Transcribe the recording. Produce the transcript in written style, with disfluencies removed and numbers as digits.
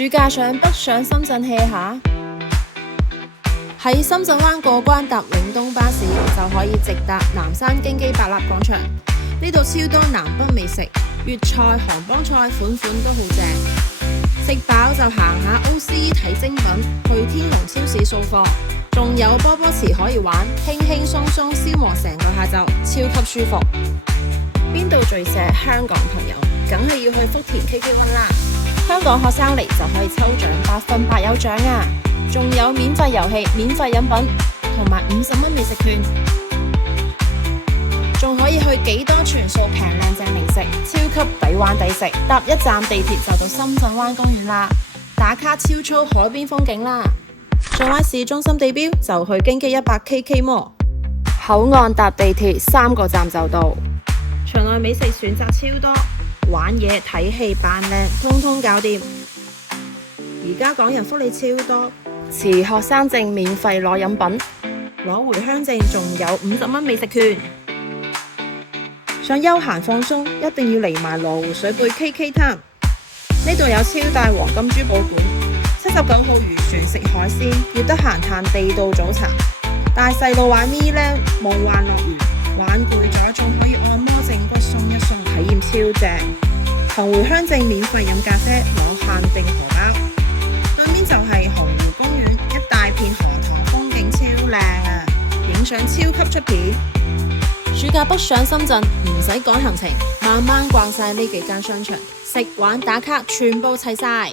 暑假想北上深圳 hea 下，喺深圳灣過關搭嶺東巴士就可以直達南山京基百立廣場。呢度超多南北美食，粵菜、韓幫菜款款都好正。食飽就行下 OCE 睇精品，去天虹超市掃貨，仲有波波池可以玩，輕輕鬆鬆消磨成個下晝，超級舒服。邊度最錫香港朋友，梗係要去福田 KK1 啦！香港學生嚟就可以抽獎，100%有獎啊！仲有免費遊戲、免費飲品同埋50蚊美食券，仲可以去幾多全數平靚正零食，超級抵玩抵食。搭一站地鐵就到深圳灣公園啦，打卡超粗海邊風景啦。上灣市中心地標就去京基100 KK Mall， 口岸搭地鐵3個站就到。場內美食選擇超多，玩嘢、睇戲、扮靚，通通搞掂。而家港人福利超多，持學生證免費攞飲品，攞回鄉證仲有50蚊美食券。想休閒放鬆，一定要嚟埋羅湖水貝 KK Town。呢度有超大黃金珠寶館，79號漁船食海鮮，要得閒嘆地道早茶。帶細路玩咪呢夢幻樂園，玩攰咗仲可以按摩正骨鬆一鬆，體驗超正。行回鄉證免費飲咖啡，攞限定荷包。對面就係洪湖公園，一大片河塘，風景超靚啊，影相超級出片。暑假北上深圳，唔使趕行程，慢慢逛晒呢幾間商場，食玩打卡全部齊晒。